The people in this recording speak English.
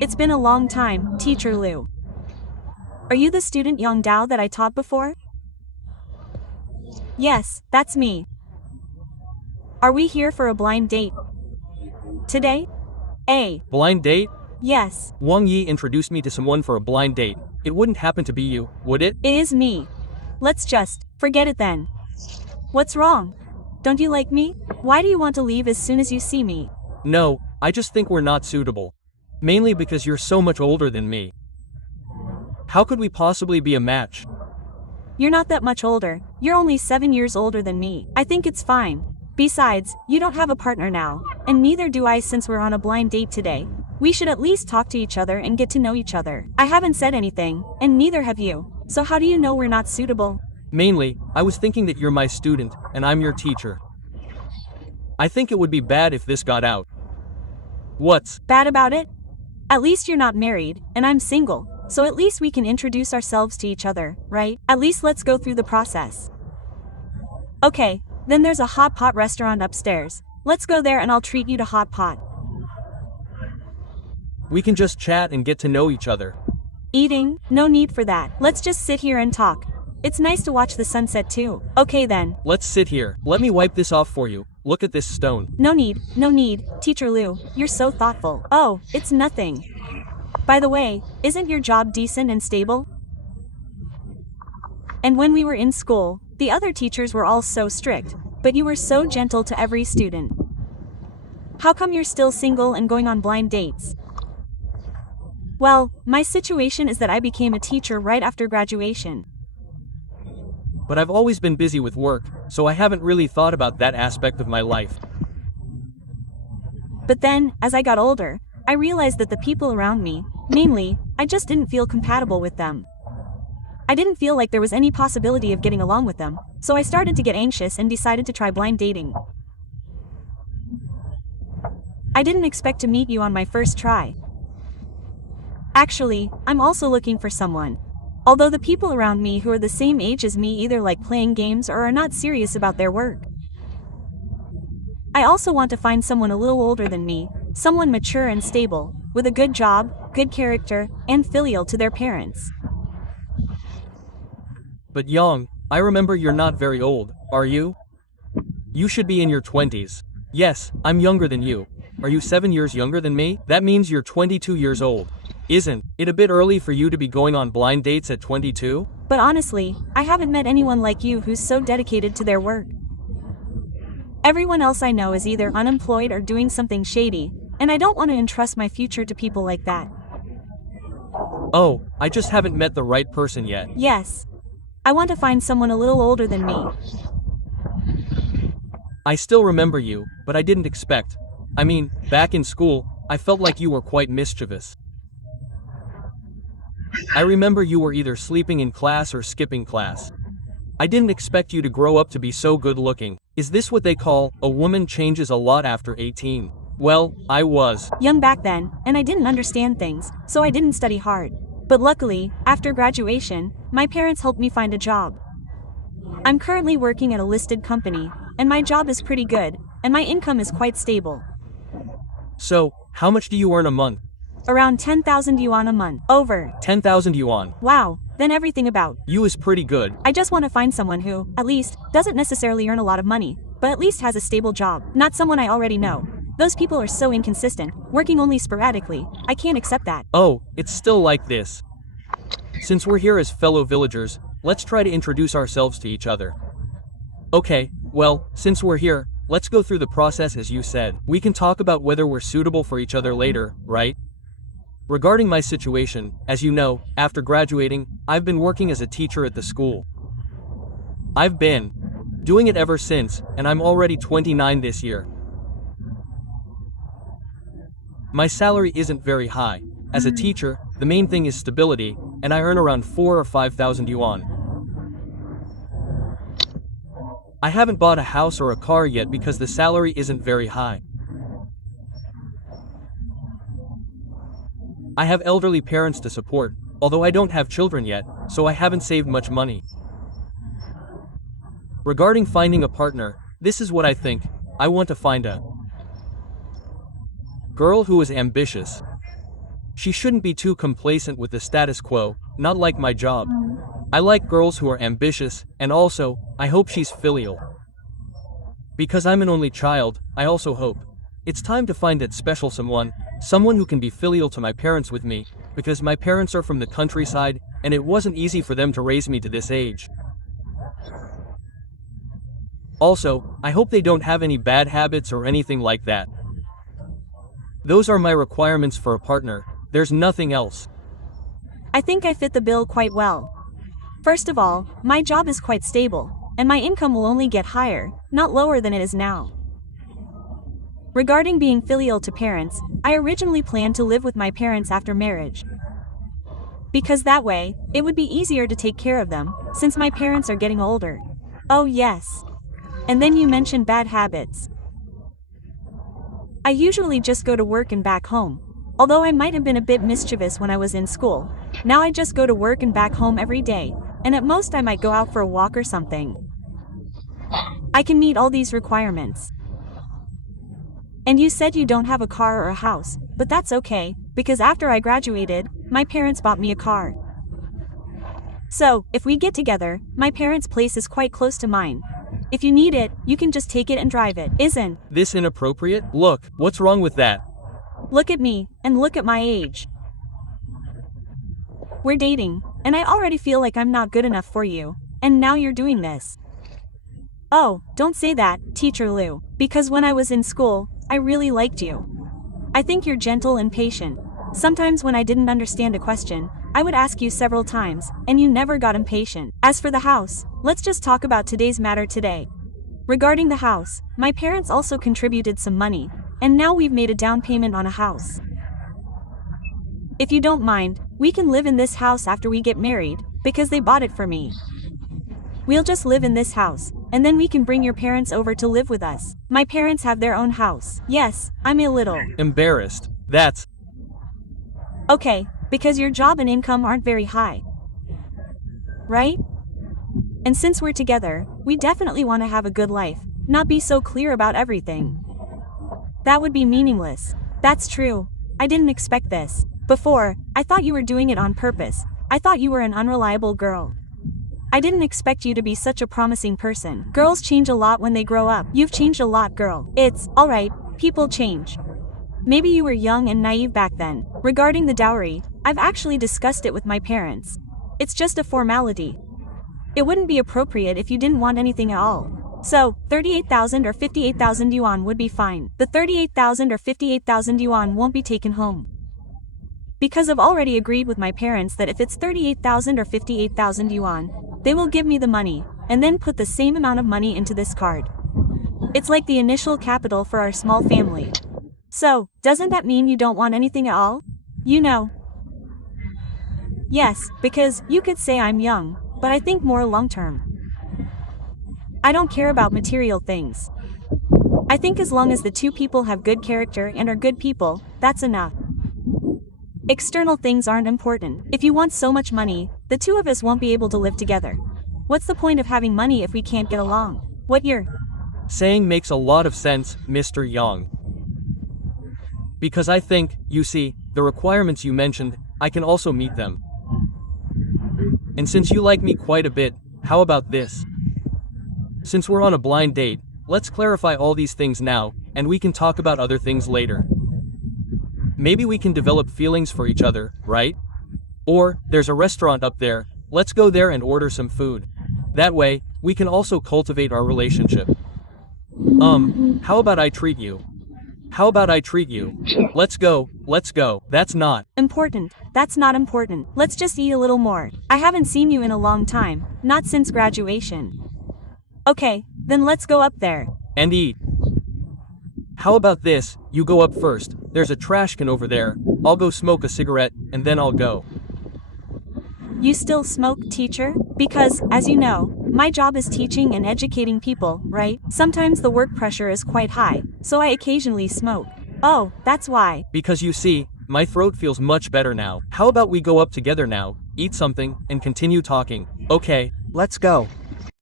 It's been a long time, Teacher Liu. Are you the student Yang Dao that I taught before? Yes, that's me. Are we here for a blind date today? A. Blind date? Yes, Wang Yi introduced me to someone for a blind date. It wouldn't happen to be you, would it? it is me. Let's just forget it then. What's wrong? Don't you like me? Why do you want to leave as soon as you see me? No, I just think we're not suitable. Mainly because you're so much older than me. How could we possibly be a match? You're not that much older. You're only 7 years older than me. I think it's fine. Besides, you don't have a partner now, and neither do I since we're on a blind date today. We should at least talk to each other and get to know each other. I haven't said anything, and neither have you. So how do you know we're not suitable? Mainly, I was thinking that you're my student, and I'm your teacher. I think it would be bad if this got out. What's Bad about it? At least you're not married, and I'm single, so at least we can introduce ourselves to each other, right? At least let's go through the process. Okay, then there's a hot pot restaurant upstairs. Let's go there and I'll treat you to hot pot. We can just chat and get to know each other. Eating? No need for that. Let's just sit here and talk. It's nice to watch the sunset too. Okay then. Let's sit here. Let me wipe this off for you. Look at this stone. No need, no need. Teacher Liu, you're so thoughtful. Oh, it's nothing. By the way, isn't your job decent and stable? And when we were in school, the other teachers were all so strict, but you were so gentle to every student. How come you're still single and going on blind dates? Well, my situation is that I became a teacher right after graduation. But I've always been busy with work, so I haven't really thought about that aspect of my life. But then, as I got older, I realized that the people around me, mainly, I just didn't feel compatible with them. I didn't feel like there was any possibility of getting along with them, so I started to get anxious and decided to try blind dating. I didn't expect to meet you on my first try. Actually, I'm also looking for someone. Although the people around me who are the same age as me either like playing games or are not serious about their work. I also want to find someone a little older than me, someone mature and stable, with a good job, good character, and filial to their parents. But Yang, I remember you're not very old, are you? You should be in your 20s. Yes, I'm younger than you. Are you 7 years younger than me? That means you're 22 years old. Isn't it a bit early for you to be going on blind dates at 22? But honestly, I haven't met anyone like you who's so dedicated to their work. Everyone else I know is either unemployed or doing something shady, and I don't want to entrust my future to people like that. Oh, I just haven't met the right person yet. Yes. I want to find someone a little older than me. I still remember you, but I didn't expect. I mean, back in school, I felt like you were quite mischievous. I remember you were either sleeping in class or skipping class. I didn't expect you to grow up to be so good looking. Is this what they call, a woman changes a lot after 18? Well, I was young back then, and I didn't understand things, so I didn't study hard. But luckily, after graduation, my parents helped me find a job. I'm currently working at a listed company, and my job is pretty good, and my income is quite stable. So, how much do you earn a month? Around 10,000 yuan a month. Over 10,000 yuan. Wow, then everything about You is pretty good. I just want to find someone who, at least, doesn't necessarily earn a lot of money, but at least has a stable job. Not someone I already know. Those people are so inconsistent, working only sporadically. I can't accept that. Oh, it's still like this. Since we're here as fellow villagers, let's try to introduce ourselves to each other. Okay, well, since we're here, let's go through the process as you said. We can talk about whether we're suitable for each other later, right? Regarding my situation, as you know, after graduating, I've been working as a teacher at the school. I've been doing it ever since, and I'm already 29 this year. My salary isn't very high. As a teacher, the main thing is stability, and I earn around 4 or 5,000 yuan. I haven't bought a house or a car yet because the salary isn't very high. I have elderly parents to support, although I don't have children yet, so I haven't saved much money. Regarding finding a partner, this is what I think. I want to find a girl who is ambitious. She shouldn't be too complacent with the status quo, not like my job. I like girls who are ambitious, and also, I hope she's filial. Because I'm an only child, I also hope. It's time to find that special someone who can be filial to my parents with me, because my parents are from the countryside, and it wasn't easy for them to raise me to this age. Also, I hope they don't have any bad habits or anything like that. Those are my requirements for a partner, there's nothing else. I think I fit the bill quite well. First of all, my job is quite stable, and my income will only get higher, not lower than it is now. Regarding being filial to parents, I originally planned to live with my parents after marriage. Because that way, it would be easier to take care of them, since my parents are getting older. Oh yes. And then you mentioned bad habits. I usually just go to work and back home. Although I might have been a bit mischievous when I was in school, now I just go to work and back home every day, and at most I might go out for a walk or something. I can meet all these requirements. And you said you don't have a car or a house, but that's okay, because after I graduated, my parents bought me a car. So, if we get together, my parents' place is quite close to mine. If you need it, you can just take it and drive it. Isn't this inappropriate? Look, what's wrong with that? Look at me, and look at my age. We're dating, and I already feel like I'm not good enough for you, and now you're doing this. Oh, don't say that, Teacher Lou, because when I was in school, I really liked you. I think you're gentle and patient. Sometimes when I didn't understand a question, I would ask you several times, and you never got impatient. As for the house, let's just talk about today's matter today. Regarding the house, my parents also contributed some money, and now we've made a down payment on a house. If you don't mind, we can live in this house after we get married, because they bought it for me. We'll just live in this house, and then we can bring your parents over to live with us. My parents have their own house. Yes, I'm a little embarrassed. That's okay, because your job and income aren't very high. Right? And since we're together, we definitely want to have a good life, not be so clear about everything. That would be meaningless. That's true. I didn't expect this. Before, I thought you were doing it on purpose. I thought you were an unreliable girl. I didn't expect you to be such a promising person. Girls change a lot when they grow up. You've changed a lot, girl. It's alright, people change. Maybe you were young and naive back then. Regarding the dowry, I've actually discussed it with my parents. It's just a formality. It wouldn't be appropriate if you didn't want anything at all. So, 38,000 or 58,000 yuan would be fine. The 38,000 or 58,000 yuan won't be taken home. Because I've already agreed with my parents that if it's 38,000 or 58,000 yuan, they will give me the money, and then put the same amount of money into this card. It's like the initial capital for our small family. So, doesn't that mean you don't want anything at all? You know. Yes, because you could say I'm young, but I think more long-term. I don't care about material things. I think as long as the two people have good character and are good people, that's enough. External things aren't important. If you want so much money, the two of us won't be able to live together. What's the point of having money if we can't get along? What you're saying makes a lot of sense, Mr. Yang. Because I think, you see, the requirements you mentioned, I can also meet them. And since you like me quite a bit, how about this? Since we're on a blind date, let's clarify all these things now, and we can talk about other things later. Maybe we can develop feelings for each other, right? Or, there's a restaurant up there, let's go there and order some food. That way, we can also cultivate our relationship. How about I treat you? How about I treat you? Let's go. That's not important. That's not important. Let's just eat a little more. I haven't seen you in a long time, not since graduation. Okay, then let's go up there. And eat. How about this, you go up first, there's a trash can over there, I'll go smoke a cigarette, and then I'll go. You still smoke, teacher? Because, as you know, my job is teaching and educating people, right? Sometimes the work pressure is quite high, so I occasionally smoke. Oh, that's why. Because you see, my throat feels much better now. How about we go up together now, eat something, and continue talking? Okay, let's go.